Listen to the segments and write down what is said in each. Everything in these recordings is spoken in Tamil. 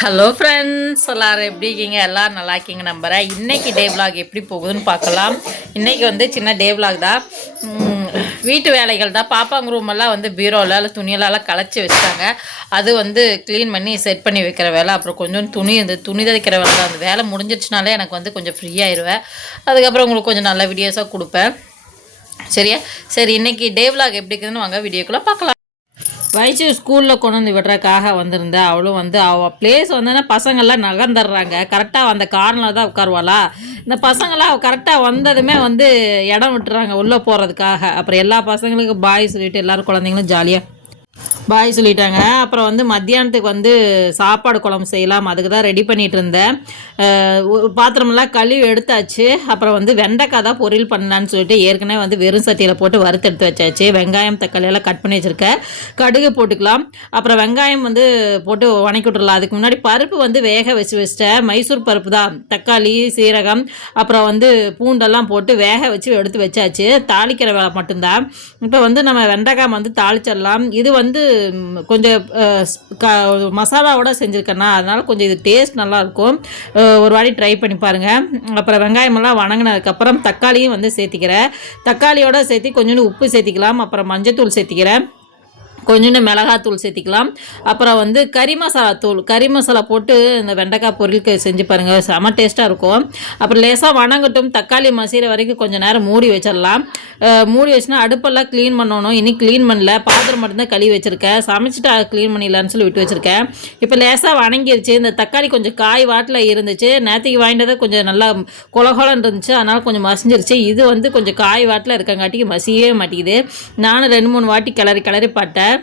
ஹலோ ஃப்ரெண்ட்ஸ் எல்லோரும் எப்படி இருக்கீங்க? எல்லோரும் நல்லா இருக்கீங்க நம்புகிறேன் இன்றைக்கி டே விலாக் எப்படி போகுதுன்னு பார்க்கலாம். இன்றைக்கி வந்து சின்ன டே விலாக் தான். வீட்டு வேலைகள் தான். பாப்பாங்க ரூமெல்லாம் வந்து பீரோவில் இல்லை துணியெல்லாம் களைச்சி வச்சுட்டாங்க. அது வந்து க்ளீன் பண்ணி செட் பண்ணி வைக்கிற வேலை. அப்புறம் கொஞ்சம் துணி இந்த துணி தைக்கிற வேலை தான். அந்த வேலை முடிஞ்சிடுச்சுனாலே எனக்கு வந்து கொஞ்சம் ஃப்ரீ அதுக்கப்புறம் உங்களுக்கு கொஞ்சம் நல்ல வீடியோஸாக கொடுப்பேன். சரியா? சரி இன்றைக்கி டே விலாக் எப்படி இருக்குதுன்னு வாங்க. வீடியோக்குள்ளே பார்க்கலாம். வயிற்று ஸ்கூலில் கொண்டு வந்து விடுறதுக்காக வந்திருந்தா அவளும் வந்து அவள் பிளேஸ் வந்தோன்னா பசங்கள்லாம் நகர்ந்துடுறாங்க. கரெக்டாக அந்த கார்னில் தான் உட்காருவாளா? இந்த பசங்களாம் அவள் கரெக்டாக வந்ததுமே வந்து இடம் விட்டுறாங்க உள்ளே போகிறதுக்காக அப்புறம் எல்லா பசங்களுக்கும் பாய் சொல்லிட்டு எல்லாரும் குழந்தைங்களும் ஜாலியாக பாய் சொல்லிட்டாங்க. அப்புறம் வந்து மத்தியானத்துக்கு வந்து சாப்பாடு குழம்பு செய்யலாம். அதுக்கு தான் ரெடி பண்ணிட்டு இருந்தேன். பாத்திரமெல்லாம் கழுவி எடுத்தாச்சு. அப்புறம் வந்து வெண்டைக்காய் தான் பொரியல் பண்ணலான்னு சொல்லிட்டு ஏற்கனவே வந்து வெறும் சட்டியில் போட்டு வறுத்து எடுத்து வச்சாச்சு. வெங்காயம் தக்காளி எல்லாம் கட் பண்ணி வச்சுருக்கேன். கடுகு போட்டுக்கலாம். அப்புறம் வெங்காயம் வந்து போட்டு வணக்கி விட்டுறலாம். அதுக்கு முன்னாடி பருப்பு வந்து வேக வச்சு வச்சிட்டேன். மைசூர் பருப்பு தான். தக்காளி சீரகம் அப்புறம் வந்து பூண்டெல்லாம் போட்டு வேக வச்சு எடுத்து வச்சாச்சு. தாளிக்கிற வேலை மட்டும்தான். இப்போ வந்து நம்ம வெண்டைக்காய் வந்து தாளிச்சிடலாம். இது வந்து வந்து கொஞ்சம் க மசாலாவோட செஞ்சுருக்கேன்னா அதனால் கொஞ்சம் இது டேஸ்ட் நல்லாயிருக்கும் ஒரு வாட்டி ட்ரை பண்ணி பாருங்கள் அப்புறம் வெங்காயமெல்லாம் வணங்கினதுக்கப்புறம் தக்காளியும் வந்து சேர்த்திக்கிறேன். தக்காளியோட சேர்த்து கொஞ்சோண்டு உப்பு சேர்த்திக்கலாம். அப்புறம் மஞ்சத்தூள் சேர்த்திக்கிறேன். கொஞ்சோண்டு மிளகாத்தூள் சேர்த்திக்கலாம். அப்புறம் வந்து கறி மசாலா தூள் கறி மசாலா போட்டு இந்த வெண்டைக்காய் பொரியலுக்கு செஞ்சு பாருங்கள் செம டேஸ்ட்டாக இருக்கும். அப்புறம் லேசாக வணங்கட்டும் தக்காளி மசீர வரைக்கும் கொஞ்சம் நேரம் மூடி வச்சிடலாம். மூடி வச்சுனா அடுப்பெல்லாம் க்ளீன் பண்ணணும். இன்னும் க்ளீன் பண்ணல. பாத்திரம் மட்டும்தான் கழுவி வச்சுருக்கேன். சமைச்சிட்டு க்ளீன் பண்ணிடலான்னு சொல்லி விட்டு வச்சுருக்கேன். இப்போ லேசாக வணங்கிருச்சு. இந்த தக்காளி கொஞ்சம் காய் வாட்டில் இருந்துச்சு. நேற்றுக்கு வாங்கிட்டதை கொஞ்சம் நல்லா கொலகொலன்னு இருந்துச்சு. அதனால் கொஞ்சம் மசிஞ்சிருச்சு. இது வந்து கொஞ்சம் காய் வாட்டில் இருக்கங்காட்டிக்கு மசியவே மாட்டேங்குது. நானும் ரெண்டு மூணு வாட்டி கிளறி கிளறி பார்த்தேன்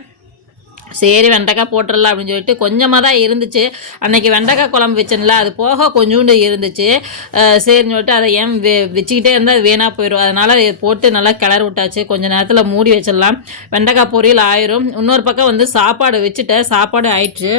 சரி வெண்டைக்காய் போட்டுடலாம் அப்படின்னு சொல்லிட்டு கொஞ்சமாக தான் இருந்துச்சு. அன்றைக்கி வெண்டைக்காய் குழம்பு வச்சேன்ல அது போக கொஞ்சோண்டு இருந்துச்சு. சரின்னு சொல்லிட்டு அதை ஏன் வெ வச்சுக்கிட்டே இருந்தால் அது வீணாக போயிடும். அதனால் போட்டு நல்லா கிளறி விட்டாச்சு. கொஞ்சம் நேரத்தில் மூடி வச்சிடலாம். வெண்டைக்காய் பொரியல் ஆயிரும். இன்னொரு பக்கம் வந்து சாப்பாடு வச்சுட்டேன். சாப்பாடு ஆயிடுச்சு.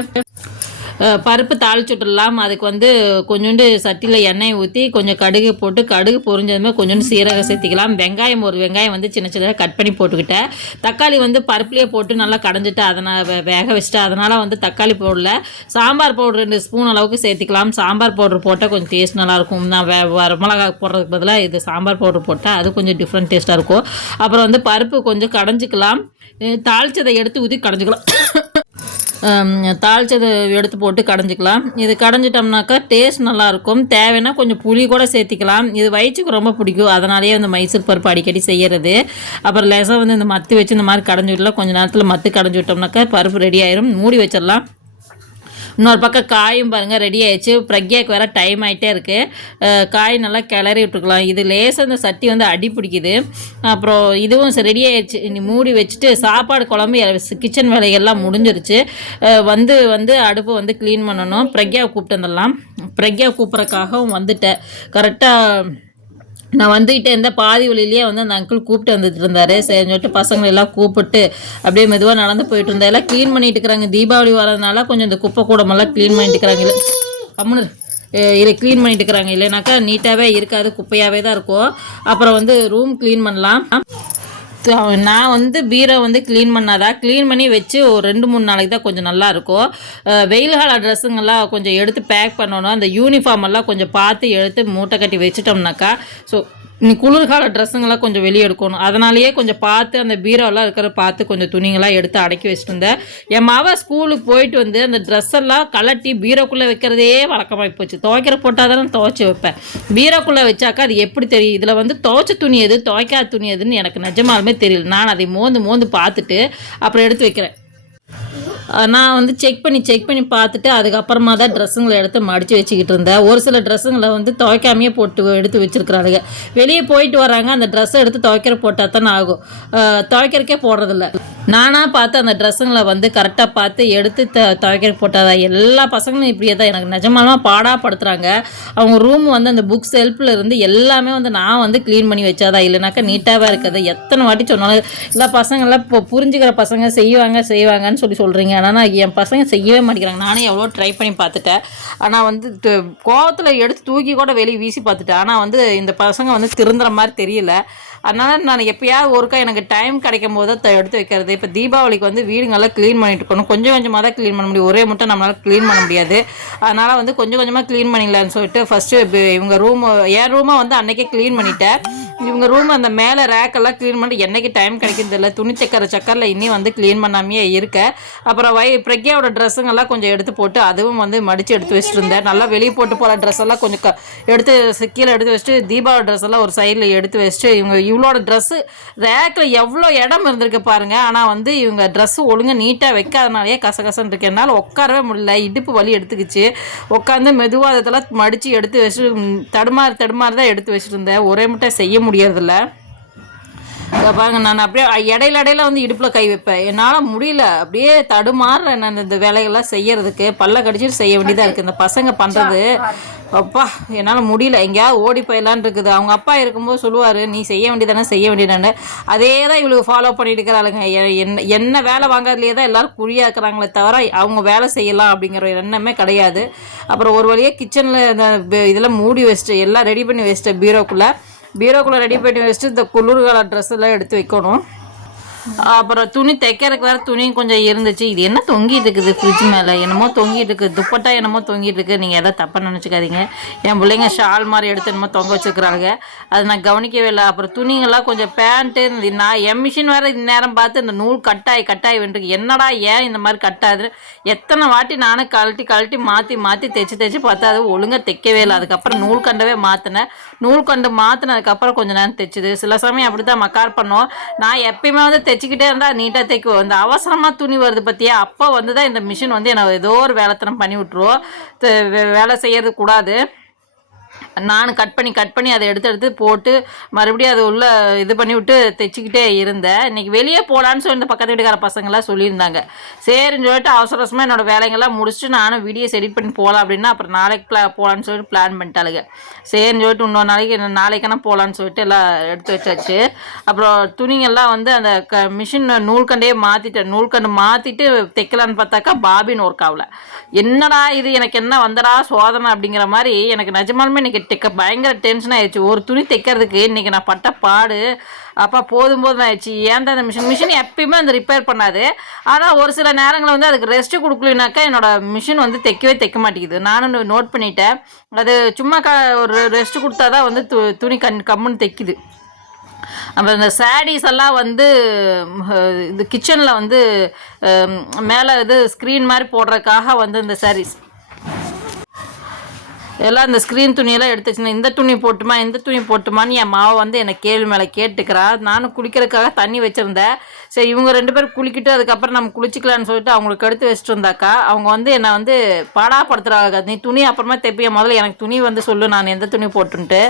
பருப்பு தாளிச்சுட்டுடலாம் அதுக்கு வந்து கொஞ்சோண்டு சட்டியில் எண்ணெய் ஊற்றி கொஞ்சம் கடுகு போட்டு கடுகு பொரிஞ்சதுமே கொஞ்சோண்டு சீரகம் சேர்த்திக்கலாம். வெங்காயம் ஒரு வெங்காயம் வந்து சின்ன சின்னதாக கட் பண்ணி போட்டுக்கிட்டேன். தக்காளி வந்து பருப்புலேயே போட்டு நல்லா கடைஞ்சிட்டு அதனால் வே- வேக வச்சுட்டு அதனால் வந்து தக்காளி போடல சாம்பார் பவுடர் ரெண்டு ஸ்பூன் அளவுக்கு சேர்த்திக்கலாம். சாம்பார் பவுடர் போட்டால் கொஞ்சம் டேஸ்ட் நல்லாயிருக்கும். நான் வே மிளகாய் போடுறதுக்கு பதிலாக இது சாம்பார் பவுடர் போட்டால் அது கொஞ்சம் டிஃப்ரெண்ட் டேஸ்ட்டாக இருக்கும். அப்புறம் வந்து பருப்பு கொஞ்சம் கடைஞ்சிக்கலாம். தாளிச்சதை எடுத்து ஊற்றி கடைஞ்சிக்கலாம். தாளித்தது எடுத்து போட்டு கடைஞ்சிக்கலாம். இது கடைஞ்சிட்டோம்னாக்கா டேஸ்ட் நல்லாயிருக்கும். தேவைன்னா கொஞ்சம் புளி கூட சேர்த்திக்கலாம். இது வயிற்றுக்கு ரொம்ப பிடிக்கும். அதனாலேயே இந்த மைசூர் பருப்பு அடிக்கடி செய்யறது. அப்புறம் லேசாக வந்து இந்த மத்து வச்சு இந்த மாதிரி கடைஞ்சி விட்டலாம் கொஞ்சம் நேரத்தில் மத்து கடைஞ்சி விட்டோம்னாக்கா பருப்பு ரெடி ஆயிரும். மூடி வச்சிடலாம். இன்னொரு பக்கம் காயும் பாருங்கள் ரெடி ஆயிடுச்சு. பிரக்யாவுக்கு வேறு டைம் ஆகிட்டே இருக்குது காய் நல்லா கிளறி விட்டுருக்கலாம். இது லேசாக இந்த சட்டி வந்து அடி பிடிக்குது. அப்புறம் இதுவும் ரெடி ஆயிடுச்சு. இனி மூடி வச்சுட்டு சாப்பாடு குழம்பு கிச்சன் வேலைகள்லாம் முடிஞ்சிருச்சு. வந்து வந்து அடுப்பை வந்து க்ளீன் பண்ணணும். பிரக்யாவை கூப்பிட்டு வந்துடலாம். பிரக்யா கூப்பிட்றக்காகவும் வந்துட்டேன். கரெக்டாக நான் வந்துக்கிட்டே இருந்த பாதி வழியிலேயே வந்து அந்த அங்கிள் கூப்பிட்டு வந்துட்டு இருந்தாரு. சரின்னு சொல்லிட்டு பசங்களை எல்லாம் கூப்பிட்டு அப்படியே மெதுவாக நடந்து போயிட்டு இருந்தா எல்லாம் க்ளீன் பண்ணிட்டு இருக்கிறாங்க. தீபாவளி வரதுனால கொஞ்சம் இந்த குப்பை கூடமெல்லாம் க்ளீன் பண்ணிட்டு இருக்கிறாங்க. இல்லை அம்முனு இதை க்ளீன் பண்ணிட்டு இருக்கிறாங்க. இல்லைனாக்கா நீட்டாகவே இருக்காது குப்பையாகவே தான் இருக்கும். அப்புறம் வந்து ரூம் க்ளீன் பண்ணலாம். நான் வந்து பீரோ வந்து க்ளீன் பண்ணாதான் க்ளீன் பண்ணி வச்சு ஒரு ரெண்டு மூணு நாளைக்கு தான் கொஞ்சம் நல்லாயிருக்கும் வெயில் கால ட்ரெஸ்ஸுங்கெல்லாம் கொஞ்சம் எடுத்து பேக் பண்ணணும். அந்த யூனிஃபார்ம் எல்லாம் கொஞ்சம் பார்த்து எடுத்து மூட்டை கட்டி வச்சுட்டோம்னாக்கா ஸோ நீ குளிர்கால ட்ரெஸ்ஸுங்கெல்லாம் கொஞ்சம் வெளியே எடுக்கணும். அதனாலேயே கொஞ்சம் பார்த்து அந்த பீரோலாம் இருக்கிற பார்த்து கொஞ்சம் துணிங்களாம் எடுத்து அடக்கி வச்சுட்டு இருந்தேன் என் மாவ ஸ்கூலுக்கு போயிட்டு வந்து அந்த ட்ரெஸ்ஸெல்லாம் கலட்டி பீரோக்குள்ளே வைக்கிறதே வழக்கமாக போச்சு. துவைக்கிற போட்டால் தானே துவைச்சி வைப்பேன். பீரோக்குள்ளே வச்சாக்கா அது எப்படி தெரியும்? இதில் வந்து துவைச்ச துணி எது துவைக்காத துணி எதுன்னு எனக்கு நிஜமாலுமே தெரியல. நான் அதை மோந்து மோந்து பார்த்துட்டு அப்புறம் எடுத்து வைக்கிறேன். நான் வந்து செக் பண்ணி செக் பண்ணி பார்த்துட்டு அதுக்கப்புறமா தான் ட்ரெஸ்ஸுங்களை எடுத்து மடித்து வச்சுக்கிட்டு இருந்தேன். ஒரு சில ட்ரெஸ்ஸுங்களை வந்து துவைக்காமையே போட்டு எடுத்து வச்சிருக்கிறாளுங்க வெளியே போயிட்டு வராங்க அந்த ட்ரெஸ்ஸை எடுத்து துவைக்கிற போட்டால் தானே ஆகும். துவைக்கிறக்கே போடுறதில்ல. நானாக பார்த்து அந்த ட்ரெஸ்ஸுங்களை வந்து கரெக்டாக பார்த்து எடுத்து த துவைக்கிற போட்டாதான் எல்லா பசங்களும் இப்படியே தான் எனக்கு நிஜமாலாம் பாடாப்படுத்துகிறாங்க அவங்க ரூம் வந்து அந்த புக் செல்ஃபில் இருந்து எல்லாமே வந்து நான் வந்து க்ளீன் பண்ணி வச்சாதான் இல்லைனாக்கா நீட்டாகவே இருக்குது. எத்தனை வாட்டி சொன்னாலும் எல்லா பசங்களாம் இப்போ புரிஞ்சுக்கிற பசங்க செய்வாங்க செய்வாங்கன்னு சொல்லி சொல்கிறீங்க ஆனால் என் பசங்க செய்யவே மாட்டேங்கிறாங்க. நானே எவ்வளோ ட்ரை பண்ணி பார்த்துட்டேன். ஆனால் வந்து கோவத்தில் எடுத்து தூக்கி கூட வெளியே வீசி பார்த்துட்டேன். ஆனால் வந்து இந்த பசங்க வந்து திருந்துற மாதிரி தெரியல. அதனால் நான் எப்பயாவது ஒருக்கா எனக்கு டைம் கிடைக்கும் போது தான் எடுத்து வைக்கிறது. இப்போ தீபாவளிக்கு வந்து வீடுங்கெல்லாம் க்ளீன் பண்ணிட்டு இருக்கணும். கொஞ்சம் கொஞ்சமாக தான் க்ளீன் பண்ண முடியும். ஒரே மட்டும் நம்மளால் க்ளீன் பண்ண முடியாது. அதனால் வந்து கொஞ்சம் கொஞ்சமாக க்ளீன் பண்ணிடலான்னு சொல்லிட்டு ஃபஸ்ட்டு இவங்க ரூம் என் ரூமை வந்து அன்றைக்கே க்ளீன் பண்ணிட்டேன். இவங்க ரூம் அந்த மேலே ரேக்கெல்லாம் க்ளீன் பண்ணிட்டு என்னைக்கு டைம் கிடைக்கிறது இல்லை துணி தைக்கிற சக்கரில் இன்னும் வந்து க்ளீன் பண்ணாமையே இருக்க. அப்புறம் வை பிரக்யாவோட ட்ரெஸ்ஸுங்கெல்லாம் கொஞ்சம் எடுத்து போட்டு அதுவும் வந்து மடித்து எடுத்து வச்சுட்டு இருந்தேன் நல்லா வெளியே போட்டு போகிற ட்ரெஸ் எல்லாம் கொஞ்சம் க- எடுத்து கீழே எடுத்து வச்சுட்டு தீபாவோட ட்ரெஸ் எல்லாம் ஒரு சைடில் எடுத்து வச்சுட்டு இவங்க இவ்வளோட ட்ரெஸ்ஸு ரேக்கில் எவ்வளோ இடம் இருந்திருக்கு பாருங்கள் ஆனால் வந்து இவங்க ட்ரெஸ்ஸு ஒழுங்காக நீட்டாக வைக்காதனாலேயே கசகசன்னு இருக்கு. என்னால் உட்காரவே முடியல. இடுப்பு வலி எடுத்துக்கிச்சு. உட்காந்து மெதுவாக அதெல்லாம் மடித்து எடுத்து வச்சு தடுமாறு தடுமாறு தான் எடுத்து வச்சுட்டு இருந்தேன் ஒரே முட்டை செய்ய முடியும் முடியறதில்ல. பாருங்க நான் அப்படியே இடையில இடையில வந்து இடுப்பில் கை வைப்பேன். என்னால் முடியல. அப்படியே தடுமாறல நான் இந்த வேலைகள்லாம் செய்யறதுக்கு. பல்ல கடிச்சிட்டு செய்ய வேண்டியதாக இருக்குது இந்த பசங்க பண்ணுறது அப்பா என்னால் முடியல. எங்கேயாவது ஓடி போயிடலான்னு இருக்குது. அவங்க அப்பா இருக்கும்போது சொல்லுவார் நீ செய்ய வேண்டியதானே செய்ய வேண்டியதானே. அதே தான் இவளுக்கு ஃபாலோ பண்ணிட்டு இருக்கிறாளுங்க. என்ன என்ன வேலை வாங்காததுலேயே தான் எல்லோரும் குழியாக இருக்கிறாங்களே தவிர அவங்க வேலை செய்யலாம் அப்படிங்கிற ஒரு எண்ணமே கிடையாது. அப்புறம் ஒரு வழியாக கிச்சனில் இந்த இதெல்லாம் மூடி வச்சுட்டு எல்லாம் ரெடி பண்ணி வச்சுட்டு பீரோக்குள்ளே பீரோக்குள்ளே ரெடி பண்ணி வச்சுட்டு இந்த குளிர்கால ட்ரெஸ் எல்லாம் எடுத்து வைக்கணும். அப்புறம் துணி தைக்கிறதுக்கு வேறு துணி கொஞ்சம் இருந்துச்சு. இது என்ன தொங்கிட்டு இருக்குது ஃப்ரிட்ஜ் மேலே? என்னமோ தொங்கிட்டு இருக்குது துப்பட்டா என்னமோ தொங்கிட்டு இருக்கு. நீங்கள் எதாவது தப்பாக நினச்சிக்காதீங்க. என் பிள்ளைங்க ஷால் மாதிரி எடுத்து என்னமோ தொங்க வச்சுருக்குறாங்க அது நான் கவனிக்கவே இல்லை. அப்புறம் துணிங்கெல்லாம் கொஞ்சம் பேண்ட்டு நான் என் மிஷின் வேறு நேரம் பார்த்து இந்த நூல் கட்டாய் கட்டாய் வந்துருக்கு. என்னடா ஏன் இந்த மாதிரி கட்டாது? எத்தனை வாட்டி நானும் கழட்டி கழட்டி மாற்றி மாற்றி தைச்சு தைச்சு பார்த்தா அது ஒழுங்காக தைக்கவே இல்லை. அதுக்கப்புறம் நூல் கண்டவே மாற்றினேன் நூல் கண்டு மாற்றினதுக்கப்புறம் கொஞ்சம் நேரம் தைச்சிது. சில சமயம் அப்படி தான் மக்கார் பண்ணோம் நான் எப்பயுமே வந்து தைச்சிக்கிட்டே இருந்தால் நீட்டாக தைக்குவோம் இந்த அவசரமாக துணி வருது பார்த்தியா அப்போ வந்து தான் இந்த மிஷின் வந்து என்ன ஏதோ ஒரு வேலைத்தனம் பண்ணி விட்ருவோம் வே- வேலை செய்யறது கூடாது. நான் கட் பண்ணி கட் பண்ணி அதை எடுத்து எடுத்து போட்டு மறுபடியும் அதை உள்ள இது பண்ணி விட்டு தைச்சிக்கிட்டே இருந்தேன். இன்னைக்கு வெளியே போகலான்னு சொல்லி இந்த பக்கத்து வீட்டுக்கார பசங்களாம் சொல்லியிருந்தாங்க. சரின்னு சொல்லிட்டு அவசர அவசரமாக என்னோட வேலைங்கெல்லாம் முடிச்சுட்டு நானும் வீடியோஸ் எடிட் பண்ணி போகலாம் அப்படின்னா அப்புறம் நாளைக்கு ப்ளா போகலான்னு சொல்லிட்டு பிளான் பண்ணிட்டாளுங்க. சரின்னு சொல்லிட்டு இன்னொரு நாளைக்கு நாளைக்கான போகலான்னு சொல்லிட்டு எல்லாம் எடுத்து வச்சாச்சு. அப்புறம் துணிங்கெல்லாம் வந்து அந்த க மிஷின் நூல்கண்டே மாற்றிட்டேன் நூல்கண்டு மாற்றிட்டு தைக்கலான்னு பார்த்தாக்கா பாபின் ஒர்க் ஆகல என்னடா இது எனக்கு என்ன வந்தடா சோதனை அப்படிங்கிற மாதிரி எனக்கு நிஜமாலுமே இன்னைக்கு தைக்க பயங்கர டென்ஷன் ஆயிடுச்சு. ஒரு துணி தைக்கிறதுக்கு இன்னைக்கு நான் பட்ட பாடு அப்பா போதும் போதும் ஆயிடுச்சு ஏன்டா அந்த மிஷின் மிஷின் எப்பயுமே அந்த ரிப்பேர் பண்ணாது. ஆனால் ஒரு சில நேரங்களில் வந்து அதுக்கு ரெஸ்ட் கொடுக்கலனாக்கா என்னோட மிஷின் வந்து தைக்கவே தைக்க மாட்டேங்குது. நானும் நோட் பண்ணிட்டேன். அது சும்மா க ஒரு ரெஸ்ட் கொடுத்தா தான் வந்து து துணி கண் கம்முன்னு தைக்குது. அப்புறம் இந்த சாரீஸ் எல்லாம் வந்து இது கிச்சனில் வந்து மேலே இது ஸ்க்ரீன் மாதிரி போடுறதுக்காக வந்து இந்த சாரீஸ் எல்லாம் இந்த ஸ்க்ரீன் துணியெல்லாம் எடுத்து வச்சிருந்தேன் இந்த துணி போட்டுமா இந்த துணி போட்டுமான்னு என் மாவை வந்து என்னை கேள்வி மேலே கேட்டுக்கிறா. நானும் குளிக்கிறதுக்காக தண்ணி வச்சுருந்தேன். சரி இவங்க ரெண்டு பேரும் குளிக்கிட்டு அதுக்கப்புறம் நம்ம குளிச்சிக்கலான்னு சொல்லிட்டு அவங்களுக்கு எடுத்து வச்சுட்டு இருந்தாக்கா அவங்க வந்து என்னை வந்து பாடாப்படுத்துறாங்க. நீ துணி அப்புறமா தைப்பிய? முதல்ல எனக்கு துணி வந்து சொல்லு நான் எந்த துணி போட்டுன்ட்டு.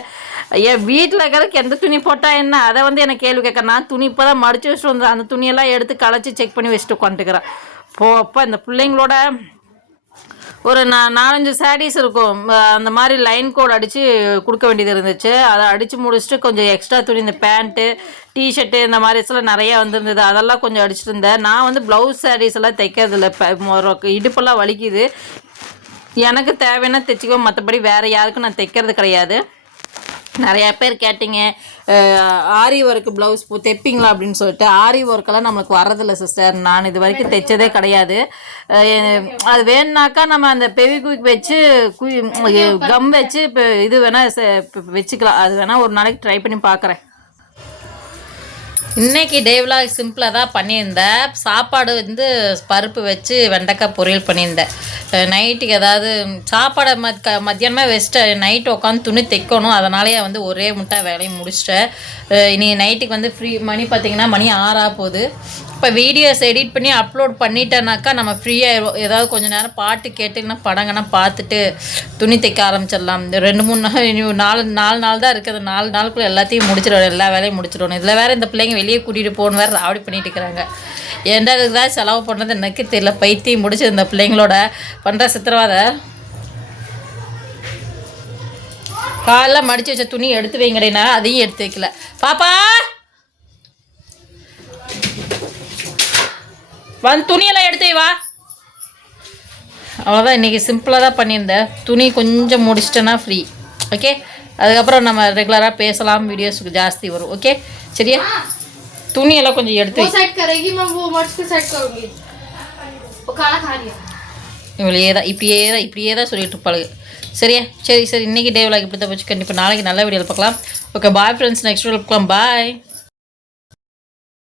என் வீட்டில் இருக்கிறதுக்கு எந்த துணி போட்டால் என்ன? அதை வந்து என்னை கேள்வி கேட்க நான் துணி இப்போ தான் மடிச்சு வச்சுட்டு வந்தேன். அந்த துணியெல்லாம் எடுத்து களைச்சி செக் பண்ணி வச்சுட்டு உட்காந்துக்கிறேன். போ அப்போ இந்த பிள்ளைங்களோட ஒரு நா நாலஞ்சு சாரீஸ் இருக்கும். அந்த மாதிரி லைன் கோட் அடித்து கொடுக்க வேண்டியது இருந்துச்சு. அதை அடித்து முடிச்சுட்டு கொஞ்சம் எக்ஸ்ட்ரா துணி இந்த பேண்ட்டு டிஷர்ட்டு இந்த மாதிரிஸ்லாம் நிறையா வந்திருந்தது. அதெல்லாம் கொஞ்சம் அடிச்சுட்டு இருந்தேன். நான் வந்து ப்ளவுஸ் சாரீஸ் எல்லாம் தைக்கிறது இல்லை. இப்போ மொ- இடுப்பெல்லாம் வலிக்குது. எனக்கு தேவைன்னா தைச்சிக்கோ மற்றபடி வேறு யாருக்கும் நான் தைக்கிறது கிடையாது. நிறையா பேர் கேட்டிங்க ஆரி ஒர்க் ப்ளவுஸ் தைப்பீங்களா அப்படின்னு சொல்லிட்டு. ஆரி ஒர்க்கெல்லாம் நம்மளுக்கு வர்றதில்ல சிஸ்டர் நான் இது வரைக்கும் தைச்சதே கிடையாது. அது வேணுனாக்கா நம்ம அந்த பெவி குயிக் வச்சு குயி கம் வச்சு இப்போ இது வேணால் வச்சுக்கலாம். அது வேணால் ஒரு நாளைக்கு ட்ரை பண்ணி பார்க்குறேன் இன்னைக்கு டேவ்லாக் சிம்பிளாக தான் பண்ணியிருந்தேன். சாப்பாடு வந்து பருப்பு வச்சு வெண்டைக்காய் பொரியல் பண்ணியிருந்தேன். நைட்டுக்கு ஏதாவது சாப்பாடை மத் க மத்தியானமே வச்சுட்டு நைட்டு உட்காந்து துணி தைக்கணும். அதனாலேயே வந்து ஒரே முட்டை வேலையை முடிச்சிட்டேன். இனி நைட்டுக்கு வந்து ஃப்ரீ மணி பார்த்திங்கன்னா மணி ஆறாக போகுது. இப்போ வீடியோஸ் எடிட் பண்ணி அப்லோட் பண்ணிட்டேனாக்கா நம்ம ஃப்ரீயாக ஏதாவது கொஞ்சம் நேரம் பாட்டு கேட்டுங்கன்னா படங்கன்னா பார்த்துட்டு துணி தைக்க ஆரம்பிச்சிடலாம். இந்த ரெண்டு மூணு நாள் நாலு நாலு நாள் தான் இருக்குது. நாலு நாளுக்குள்ள எல்லாத்தையும் முடிச்சிடணும் எல்லா வேலையும் முடிச்சிடணும் இதில் வேறு இந்த பிள்ளைங்க வெளியே கூட்டிகிட்டு போகணும் வேறு ராவடி பண்ணிட்டு இருக்கிறாங்க. ஏன்டா இதுக்கு தான் செலவு பண்ணுறது எனக்கு தெரியல. பைத்தியம் முடிச்சு இந்த பிள்ளைங்களோட. பண்ணுற சித்திரவாதை. காலைல மடிச்சு வச்ச துணி எடுத்து வைங்கடேனா. அதையும் எடுத்து வைக்கல. பாப்பா! வந்து துணியெல்லாம் எடுத்து வா அவ்வளோதான் இன்றைக்கி சிம்பிளாக தான் பண்ணியிருந்தேன் துணி கொஞ்சம் முடிச்சிட்டேன்னா ஃப்ரீ ஓகே அதுக்கப்புறம் நம்ம ரெகுலராக பேசலாம் வீடியோஸுக்கு ஜாஸ்தி வரும். ஓகே சரியா? துணியெல்லாம் கொஞ்சம் எடுத்து இவளையே தான் இப்படியே தான் இப்படியே தான் சொல்லிட்டு இருப்பாளுங்க சரியா? சரி சரி இன்றைக்கி டே விளாக் இப்படி தான் போச்சு. கண்டிப்பாக நாளைக்கு நல்ல வீடியோவில் பார்க்கலாம். Okay bye friends next video பார்க்கலாம் பாய்